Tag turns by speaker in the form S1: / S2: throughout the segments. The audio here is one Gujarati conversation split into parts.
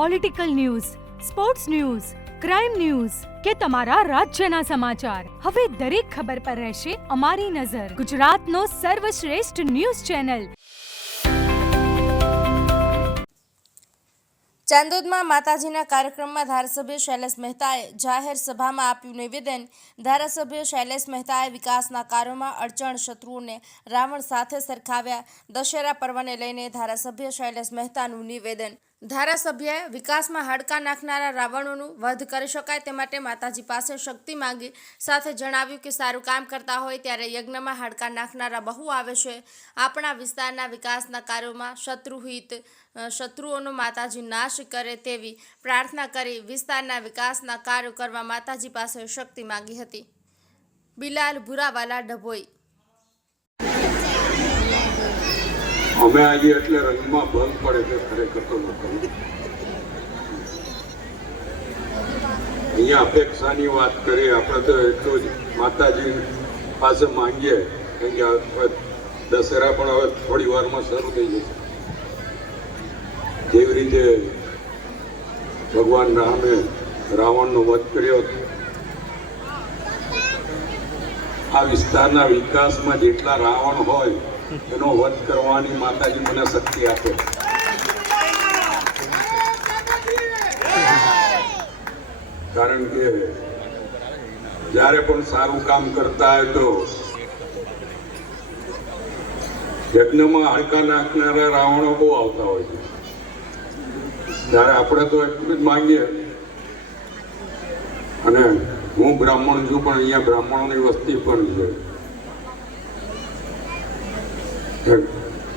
S1: Political news sports news crime news કે તમારા રાજ્યના સમાચાર. હવે દરેક ખબર પર રહેશે અમારી નજર. ગુજરાતનો સર્વશ્રેષ્ઠ ન્યૂઝ ચેનલ.
S2: ચાંદોદમાં માતાજીના કાર્યક્રમમાં ધારાસભ્ય શૈલેષ મહેતાએ જાહેર સભામાં આપ્યું નિવેદન. ધારાસભ્ય શૈલેષ મહેતાએ વિકાસના કાર્યોમાં અડચણ શત્રુઓને રાવણ સાથે સરખાવ્યા. દશેરા પર્વને લઈને ધારાસભ્ય શૈલેષ મહેતાનું નિવેદન. ધારાસભ્યએ વિકાસમાં હાડકા નાખનારા રાવણોનું વધ કરી શકાય તે માટે માતાજી પાસે શક્તિ માંગી સાથે જણાવ્યું કે સારું કામ કરતા હોય ત્યારે યજ્ઞમાં હાડકા નાખનારા બહુ આવે છે. આપણા વિસ્તારના વિકાસના કાર્યોમાં શત્રુહિત શત્રુઓનો માતાજી નાશ કરે તેવી પ્રાર્થના કરી વિસ્તારના વિકાસના કાર્યો કરવા માતાજી પાસે શક્તિ માંગી હતી. બિલાલ ભુરાવાલા ડભોઈ
S3: અમે આવીએ એટલે રંગમાં બંધ પડે છે, ખરેખર તો લોકો અહીંયા અપેક્ષાની વાત કરીએ, આપણે તો એટલું જ માતાજી પાસે માંગીએ કારણ કે દશેરા પણ હવે થોડી વારમાં શરૂ થઈ જશે. જેવી રીતે ભગવાન રામે રાવણનો વધ કર્યો હતો, આ વિસ્તારના વિકાસમાં જેટલા રાવણ હોય એનો વધ કરવાની માતાજી મને શક્તિ આપે. કારણ કે જ્યારે પણ સારું કામ કરતા હોય તો યજ્ઞમાં હાડકા નાખનારા રાવણો બહુ આવતા હોય છે. ત્યારે આપણે તો એટલું જ માંગીએ. અને હું બ્રાહ્મણ છું પણ અહીંયા બ્રાહ્મણોની વસ્તી પણ છે.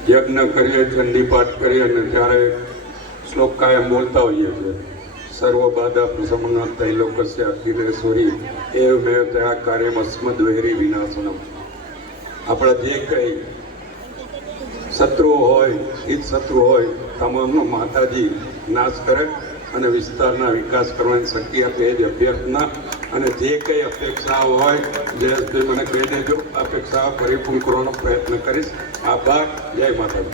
S3: યજ્ઞ કરીએ ચંડી પાઠ કરીએ અને ત્યારે શ્લોક કાયમ બોલતા હોઈએ છીએ. સર્વ બાધા પ્રસમના તૈલોકસ્ય અતિરેશ્વરી એ મેં ત્યાં કાર્યમ વહેરી વિનાશનમ. આપણા જે કંઈ શત્રુઓ હોય હિત શત્રુ હોય તમામનો માતાજી નાશ કરે અને વિસ્તારના વિકાસ કરવાની શક્તિ આપે એ જ અભ્યર્થના. અને જે કંઈ અપેક્ષાઓ હોય જયેશભાઈ મને કહી દેજો. અપેક્ષા પરિપૂર્ણ કરવાનો પ્રયત્ન કરીશ. આભાર. જય માતાજી.